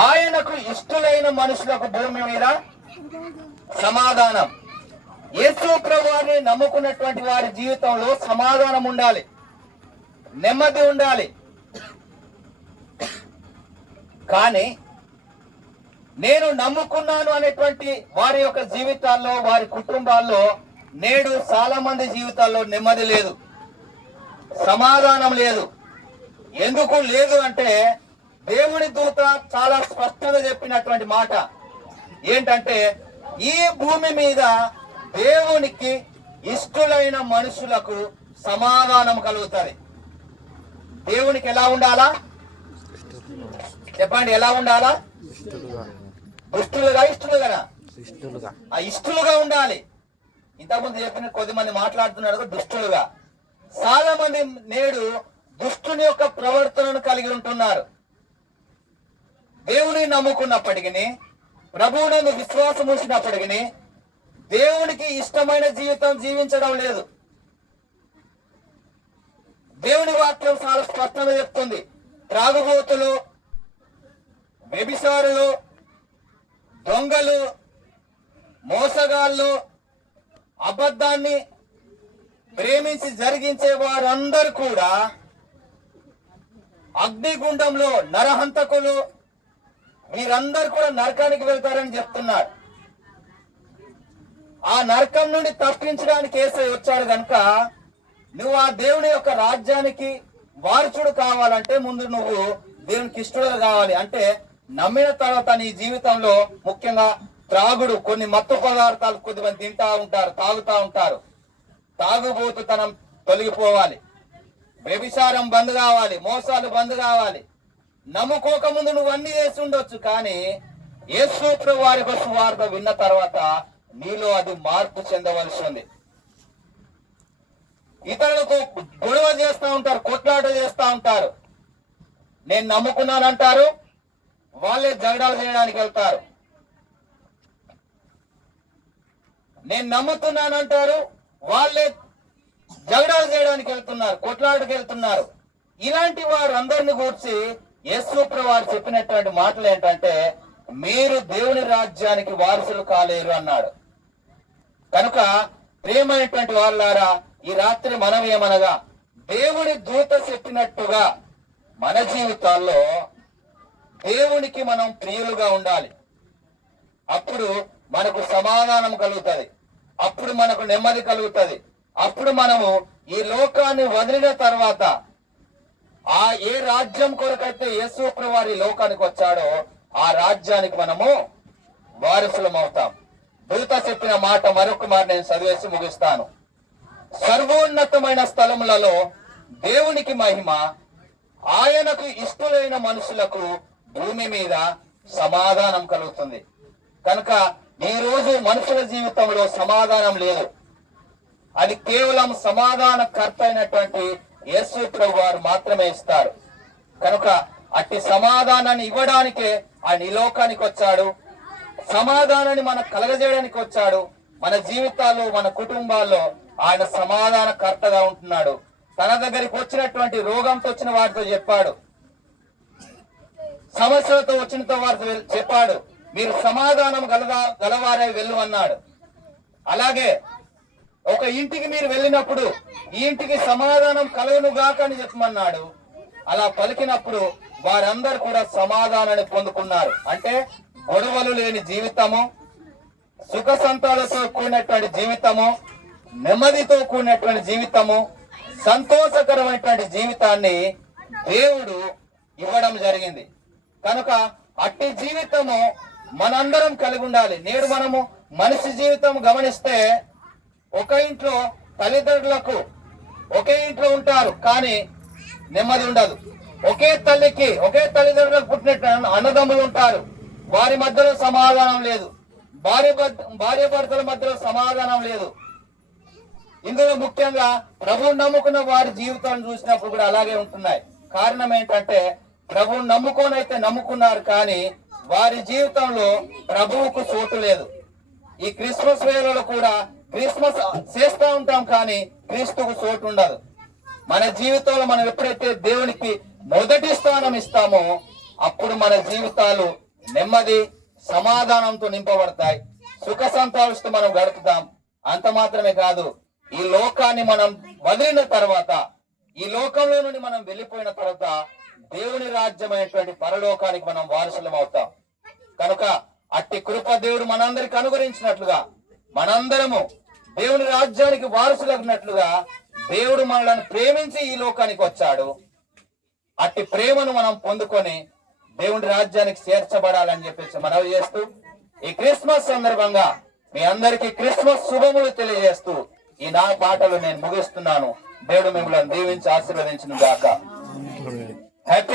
ఆయనకు ఇష్టలైన మనుషులకు భూమి మీద సమాధానం. యేసు ప్రభువుని నమ్ముకున్నటువంటి వారి జీవితంలో సమాధానం ఉండాలి, నెమ్మది ఉండాలి. కానీ నేను నమ్ముకున్నాను అనేటువంటి వారి యొక్క జీవితాల్లో, వారి కుటుంబాల్లో నేడు చాలా మంది జీవితాల్లో నెమ్మది లేదు, సమాధానం లేదు. ఎందుకు లేదు అంటే దేవుని దూత చాలా స్పష్టంగా చెప్పినటువంటి మాట ఏంటంటే, ఈ భూమి మీద దేవునికి ఇష్టలైన మనుషులకు సమాధానం కలుగుతుంది. దేవునికి ఎలా ఉండాలా చెప్పండి, ఎలా ఉండాలా? దుష్టులుగా ఇష్టలుగా ఇష్టలుగా ఉండాలి. ఇంతకుముందు చెప్పిన కొద్దిమంది మాట్లాడుతున్నారు దుష్టులుగా. చాలా మంది నేడు దుష్టుని యొక్క ప్రవర్తనను కలిగి ఉంటున్నారు. దేవుని నమ్ముకున్నప్పటికీ, ప్రభువునందు విశ్వాసం ఉంచినప్పటికీ దేవునికి ఇష్టమైన జీవితం జీవించడం లేదు. దేవుని వాక్యం చాలా స్పష్టంగా చెప్తుంది, త్రాగుబోతులు, వ్యభిచారులు, దొంగలు, మోసగాళ్ళు, అబద్ధాన్ని ప్రేమించి జరిగించే వారందరూ కూడా అగ్నిగుండంలో నరహంతకులు, మీరందరూ కూడా నరకానికి వెళ్తారని చెప్తున్నారు. ఆ నరకం నుండి తప్పించడానికి యేసయ్య వచ్చాడు కనుక నువ్వు ఆ దేవుని యొక్క రాజ్యానికి వారసుడు కావాలంటే ముందు నువ్వు దేవునికి ఇష్టడుగా కావాలి. అంటే నమ్మిన తర్వాత నీ జీవితంలో ముఖ్యంగా త్రాగుడు, కొన్ని మత్తు పదార్థాలు కొద్దిమంది తింటా ఉంటారు, తాగుతా ఉంటారు. తాగుబోతుతనం తొలగిపోవాలి, వ్యభిచారం బంద్ కావాలి, మోసాలు బంద్ కావాలి. నమ్ముకోక ముందు నువ్వు అన్ని చేసి ఉండొచ్చు, కానీ యేసు ప్రభువు వారి సువార్త విన్న తర్వాత నీలో అది మార్పు చెందవలసి ఉంది. ఇతరులకు గొడవ చేస్తూ ఉంటారు, కొట్లాట చేస్తూ ఉంటారు. నేను నమ్ముకున్నానంటారు, వాళ్ళే జగడాలు చేయడానికి వెళ్తారు. నేను నమ్ముతున్నానంటారు, వాళ్ళే జగడాలు చేయడానికి వెళ్తున్నారు, కొట్లాటకు వెళ్తున్నారు. ఇలాంటి వారు అందరిని కూర్చి యేసు ప్రభువు వారు చెప్పినటువంటి మాటలు ఏంటంటే, మీరు దేవుని రాజ్యానికి వారసులు కాలేరు అన్నాడు. కనుక ప్రియమైనటువంటి వాళ్ళారా, ఈ రాత్రి మనం ఏమనగా దేవుని దూత చెప్పినట్టుగా మన జీవితాల్లో దేవునికి మనం ప్రియులుగా ఉండాలి. అప్పుడు మనకు సమాధానం కలుగుతుంది, అప్పుడు మనకు నెమ్మది కలుగుతుంది. అప్పుడు మనము ఈ లోకాన్ని వదిలిన తర్వాత ఏ రాజ్యం కొరకైతే యేసు ప్రభువు వారి లోకానికి వచ్చాడో ఆ రాజ్యానికి మనము వారసులం అవుతాం. దూత చెప్పిన మాట మరొక మారు నేను చదివేసి ముగిస్తాను. సర్వోన్నతమైన స్థలములలో దేవునికి మహిమ, ఆయనకు ఇష్టలైన మనుషులకు భూమి మీద సమాధానం కలుగుతుంది. కనుక ఈ రోజు మనుషుల జీవితంలో సమాధానం లేదు. అది కేవలం సమాధానకర్త అయినటువంటి యేసు ప్రభువు వారు మాత్రమే ఇస్తారు. కనుక అట్టి సమాధానాన్ని ఇవ్వడానికే ఆయన ఈ లోకానికి వచ్చాడు. సమాధానాన్ని మనకు కలగజేయడానికి వచ్చాడు. మన జీవితాల్లో, మన కుటుంబాల్లో ఆయన సమాధానకర్తగా ఉంటున్నాడు. తన దగ్గరికి వచ్చినటువంటి రోగంతో వచ్చిన వారితో చెప్పాడు, సమస్యలతో వచ్చిన వారితో చెప్పాడు, మీరు సమాధానం గలవారై వెళ్ళు అన్నాడు. అలాగే ఒక ఇంటికి మీరు వెళ్ళినప్పుడు ఈ ఇంటికి సమాధానం కలుగునుగాక అని చెప్పమన్నాడు. అలా పలికినప్పుడు వారందరూ కూడా సమాధానాన్ని పొందుకున్నారు. అంటే గొడవలు లేని జీవితము, సుఖ సంతాలతో కూడినటువంటి జీవితము, నెమ్మదితో కూడినటువంటి జీవితము, సంతోషకరమైనటువంటి జీవితాన్ని దేవుడు ఇవ్వడం జరిగింది. కనుక అట్టి జీవితము మనందరం కలిగి ఉండాలి. నేడు మనము మనిషి జీవితం గమనిస్తే ఒక ఇంట్లో తల్లిదండ్రులకు ఒకే ఇంట్లో ఉంటారు, కానీ నెమ్మది ఉండదు. ఒకే తల్లికి, ఒకే తల్లిదండ్రులకు పుట్టిన అన్నదమ్ములు ఉంటారు, వారి మధ్యలో సమాధానం లేదు. భార్య భర్తల మధ్యలో సమాధానం లేదు. ఇందులో ముఖ్యంగా ప్రభువుని నమ్ముకున్న వారి జీవితాలను చూసినప్పుడు కూడా అలాగే ఉంటున్నాయి. కారణం ఏంటంటే ప్రభువుని నమ్ముకోనైతే నమ్ముకున్నారు, కానీ వారి జీవితంలో ప్రభువుకు చోటు లేదు. ఈ క్రిస్మస్ వేళలో కూడా క్రిస్మస్ చేస్తూ ఉంటాం, కానీ క్రీస్తుకు చోటు ఉండదు. మన జీవితంలో మనం ఎప్పుడైతే దేవునికి మొదటి స్థానం ఇస్తామో అప్పుడు మన జీవితాలు నెమ్మది సమాధానంతో నింపబడతాయి. సుఖ సంతోషంతో మనం గడుపుతాం. అంత మాత్రమే కాదు, ఈ లోకాన్ని మనం వదిలిన తర్వాత, ఈ లోకంలో నుండి మనం వెళ్ళిపోయిన తర్వాత దేవుని రాజ్యమైనటువంటి పరలోకానికి మనం వారసులం అవుతాం. కనుక అట్టి కృప దేవుడు మనందరికి అనుగ్రహించినట్లుగా, మనందరము దేవుని రాజ్యానికి వారసులగినట్లుగా దేవుడు మనల్ని ప్రేమించి ఈ లోకానికి వచ్చాడు. అట్టి ప్రేమను మనం పొందుకొని దేవుని రాజ్యానికి చేర్చబడాలని చెప్పేసి మనవి చేస్తూ, ఈ క్రిస్మస్ సందర్భంగా మీ అందరికీ క్రిస్మస్ శుభములు తెలియజేస్తూ ఈ నా పాటలు నేను ముగిస్తున్నాను. దేవుడు మిమ్మల్ని దీవించి ఆశీర్వదించును గాక. హ్యాపీ